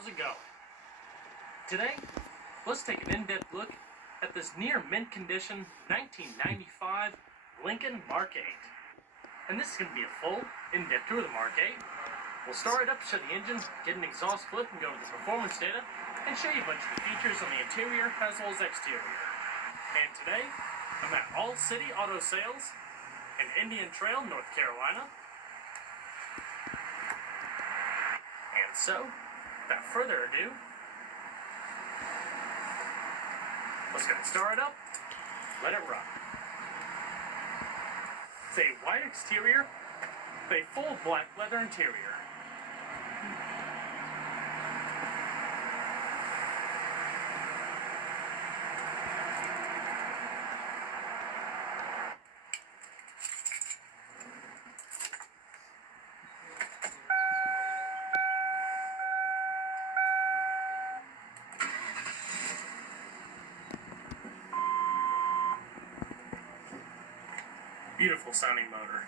how's it going? Today, let's take an in-depth look at this near mint condition 1995 Lincoln Mark VIII. And this is going to be a full, in-depth tour of the Mark VIII. We'll start it up, show the engine, get an exhaust clip, and go over the performance data, and show you a bunch of the features on the interior as well as exterior. And today, I'm at All City Auto Sales in Indian Trail, North Carolina. And so, without further ado, let's get it started up, let it run. It's a white exterior with a full black leather interior. Beautiful sounding motor.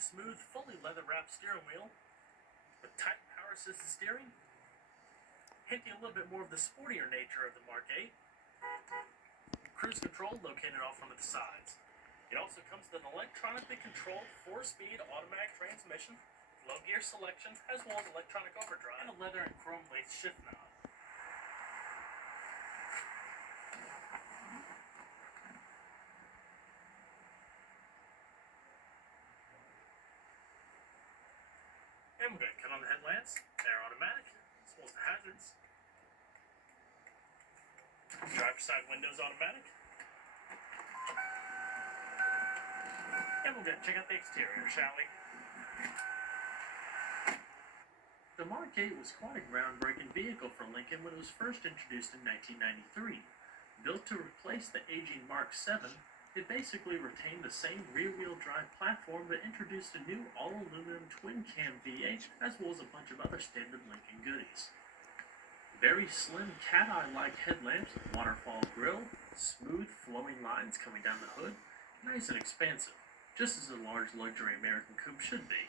Smooth, fully leather-wrapped steering wheel with tight power-assisted steering, hinting a little bit more of the sportier nature of the Mark VIII. Cruise control located off one of the sides. It also comes with an electronically controlled 4-speed automatic transmission, low gear selection, as well as electronic overdrive, and a leather and chrome lace shift knob. And we're going to cut on the headlamps. They're automatic, as well as the hazards. Driver's side windows automatic. And we're going to check out the exterior, shall we? The Mark VIII was quite a groundbreaking vehicle for Lincoln when it was first introduced in 1993. Built to replace the aging Mark VII, it basically retained the same rear-wheel drive platform but introduced a new all-aluminum twin-cam V8 as well as a bunch of other standard Lincoln goodies. Very slim cat-eye-like headlamps with waterfall grille, smooth flowing lines coming down the hood, nice and expansive, just as a large luxury American coupe should be.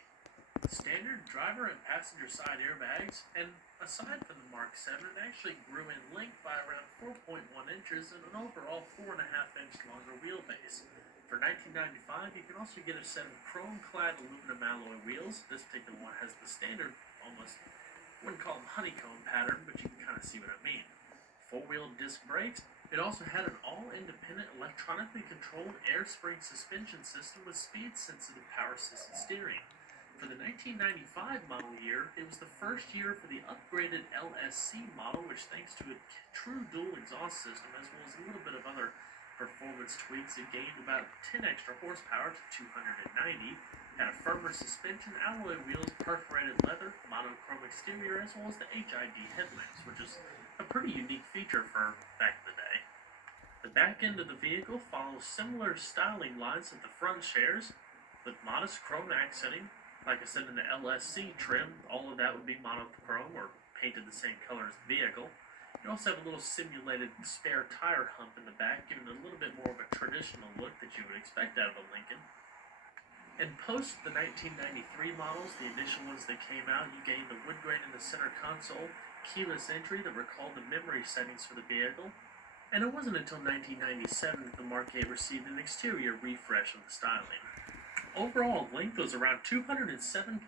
Standard driver and passenger side airbags, and aside from the Mark VII, it actually grew in length by around 4.1 inches and an overall 4.5-inch longer wheelbase. For $19.95, you can also get a set of chrome-clad aluminum alloy wheels. This particular one has the standard, almost, wouldn't call them honeycomb pattern, but you can kind of see what I mean. 4-wheel disc brakes. It also had an all-independent electronically controlled air spring suspension system with speed-sensitive power-assisted steering. For the 1995 model year, it was the first year for the upgraded LSC model, which thanks to a true dual exhaust system as well as a little bit of other performance tweaks, it gained about 10 extra horsepower to 290, had a firmer suspension, alloy wheels, perforated leather, monochrome exterior, as well as the HID headlamps, which is a pretty unique feature for back in the day. The back end of the vehicle follows similar styling lines that the front shares, with modest chrome accenting. Like I said, in the LSC trim, all of that would be monochrome or painted the same color as the vehicle. You also have a little simulated spare tire hump in the back, giving it a little bit more of a traditional look that you would expect out of a Lincoln. And post the 1993 models, the initial ones that came out, you gained the wood grain in the center console, keyless entry that recalled the memory settings for the vehicle, and it wasn't until 1997 that the Mark VIII received an exterior refresh of the styling. Overall length was around 207.3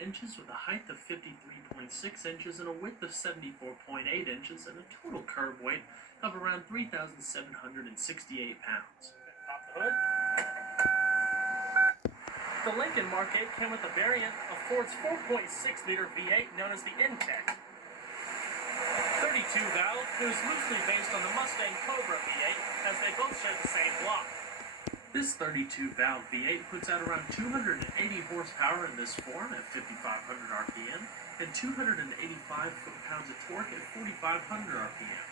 inches with a height of 53.6 inches and a width of 74.8 inches and a total curb weight of around 3,768 pounds. Pop the hood. The Lincoln Mark VIII came with a variant of Ford's 4.6-liter V8 known as the Intech. 32 valve, it was loosely based on the Mustang Cobra V8 as they both share the same block. This 32-valve V8 puts out around 280 horsepower in this form at 5,500 RPM and 285 foot-pounds of torque at 4,500 RPM.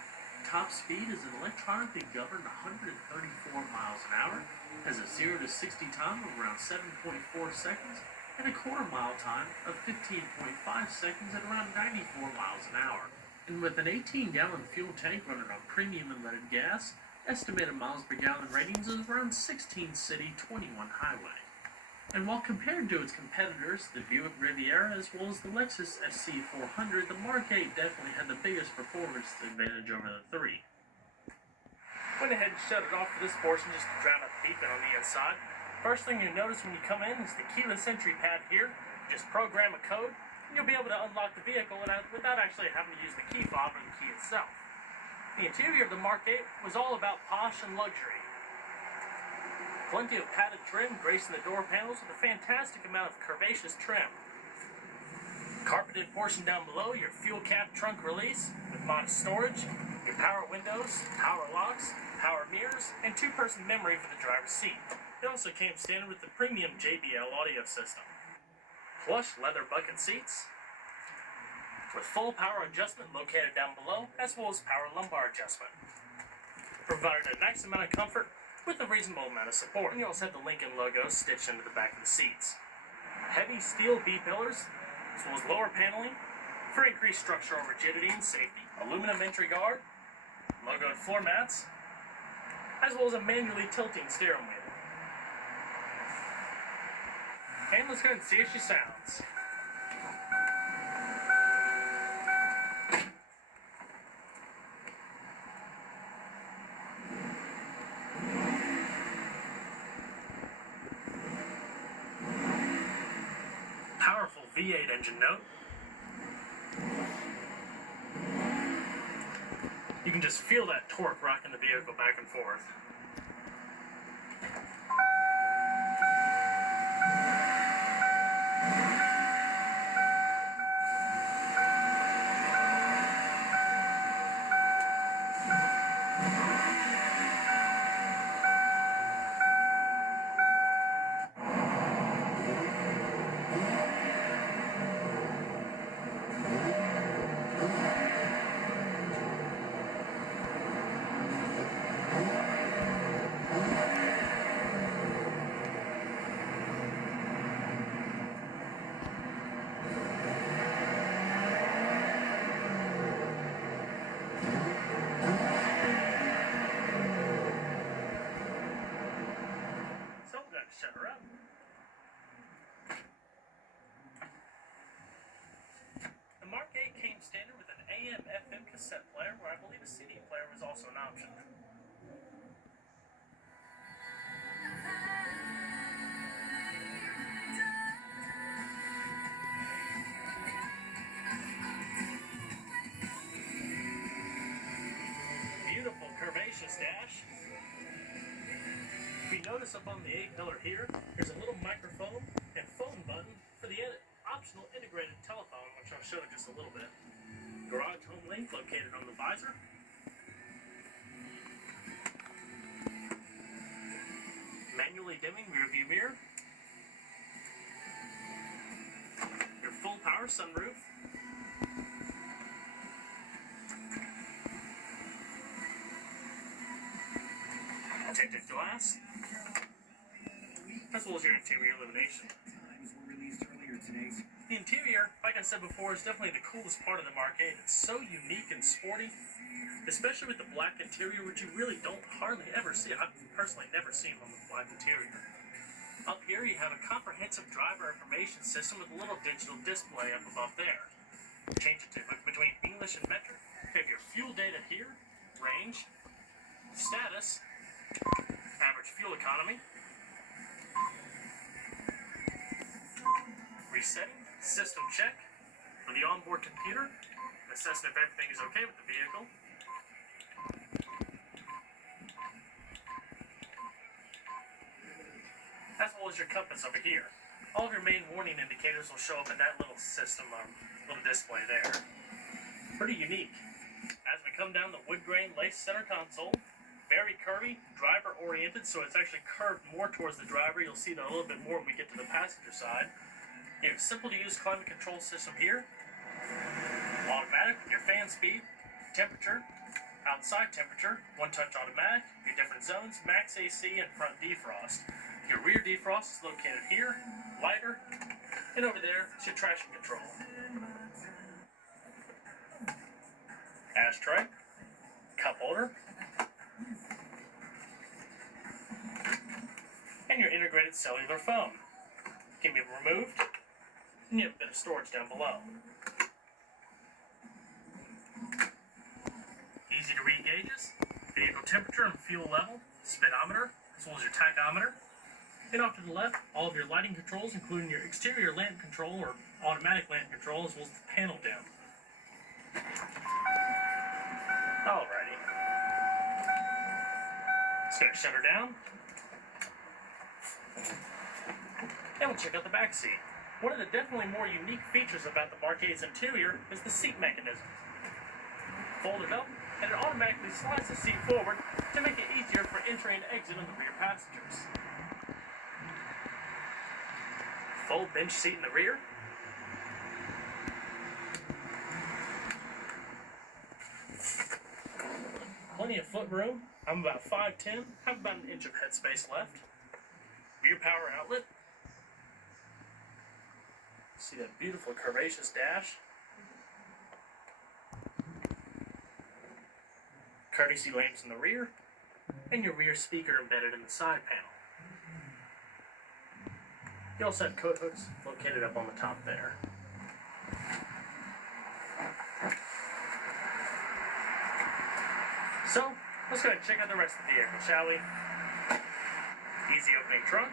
Top speed is an electronically governed 134 miles an hour, has a 0 to 60 time of around 7.4 seconds, and a quarter-mile time of 15.5 seconds at around 94 miles an hour. And with an 18-gallon fuel tank running on premium unleaded gas, estimated miles per gallon ratings is around 16 city, 21 highway. And while compared to its competitors, the Buick Riviera as well as the Lexus SC400, the Mark VIII definitely had the biggest performance advantage over the three. Went ahead and shut it off for this portion just to drown out the beeping on the inside. First thing you'll notice when you come in is the keyless entry pad here. Just program a code, and you'll be able to unlock the vehicle without actually having to use the key fob or the key itself. The interior of the Mark VIII was all about posh and luxury. Plenty of padded trim gracing the door panels with a fantastic amount of curvaceous trim. Carpeted portion down below, your fuel cap trunk release with modest storage, your power windows, power locks, power mirrors, and two-person memory for the driver's seat. It also came standard with the premium JBL audio system. Plush leather bucket seats, with full power adjustment located down below, as well as power lumbar adjustment. Provided a nice amount of comfort with a reasonable amount of support. And you also have the Lincoln logo stitched into the back of the seats. Heavy steel B-pillars, as well as lower paneling for increased structural rigidity and safety. Aluminum entry guard, logoed floor mats, as well as a manually tilting steering wheel. And let's go ahead and see how she sounds. Powerful V8 engine note. You can just feel that torque rocking the vehicle back and forth. Shut her up. The Mark VIII came standard with an AM/FM cassette player, where I believe a CD player was also an option. Beautiful curvaceous dash. If you notice up on the A-pillar here, there's a little microphone and phone button for the optional integrated telephone, which I'll show in just a little bit. Garage home link located on the visor. Manually dimming rear view mirror. Your full power sunroof. Tinted glass, as well as your interior illumination. The interior, like I said before, is definitely the coolest part of the Mark VIII. It's so unique and sporty, especially with the black interior, which you really don't hardly ever see. I've personally never seen one with black interior. Up here, you have a comprehensive driver information system with a little digital display up above there. Change it to between English and metric. You have your fuel data here, range, status, average fuel economy, resetting, system check for the onboard computer, assessing if everything is okay with the vehicle, as well as your compass over here. All of your main warning indicators will show up in that little system, little display there. Pretty unique. As we come down the wood grain lace center console, very curvy, driver oriented, so it's actually curved more towards the driver. You'll see that a little bit more when we get to the passenger side. You have a simple to use climate control system here. Automatic with your fan speed, temperature, outside temperature, one touch automatic, your different zones, max AC and front defrost. Your rear defrost is located here, lighter, and over there is your traction control. Ashtray, cup holder, and your integrated cellular phone. Can be removed, and you have a bit of storage down below. Easy to read gauges, vehicle temperature and fuel level, speedometer, as well as your tachometer. And off to the left, all of your lighting controls, including your exterior lamp control or automatic lamp control, as well as the panel down. Alrighty. Just gonna shut her down. And we'll check out the back seat. One of the definitely more unique features about the Mark VIII's interior is the seat mechanism. Fold it up, and it automatically slides the seat forward to make it easier for entry and exit on the rear passengers. Full bench seat in the rear. Plenty of foot room. I'm about 5'10", have about an inch of headspace left. Rear power outlet. See that beautiful curvaceous dash. Courtesy lamps in the rear, and your rear speaker embedded in the side panel. You also have coat hooks located up on the top there. So, let's go ahead and check out the rest of the vehicle, shall we? Easy opening trunk.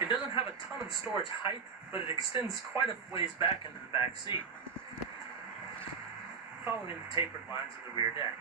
It doesn't have a ton of storage height, but it extends quite a ways back into the back seat, following the tapered lines of the rear deck.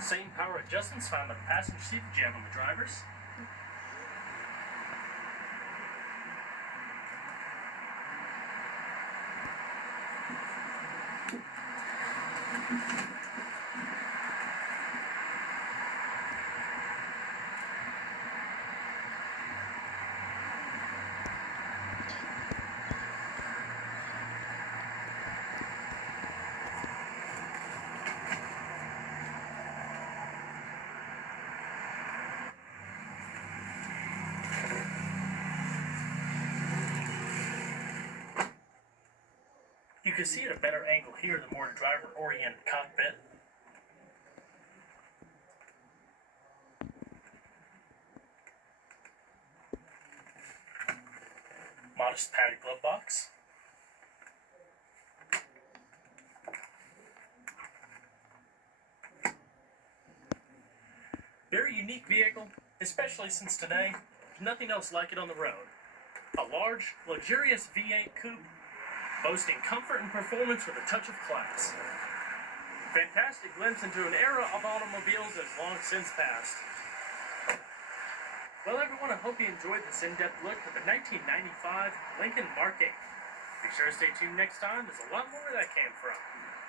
Same power adjustments found on the passenger seat that you have on the driver's. You can see at a better angle here the more driver-oriented cockpit. Modest padded glove box. Very unique vehicle, especially since today, there's nothing else like it on the road. A large, luxurious V8 coupe, boasting comfort and performance with a touch of class. Fantastic glimpse into an era of automobiles that's long since passed. Well, everyone, I hope you enjoyed this in-depth look at the 1995 Lincoln Mark VIII. Be sure to stay tuned next time. There's a lot more where that came from.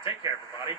Take care, everybody.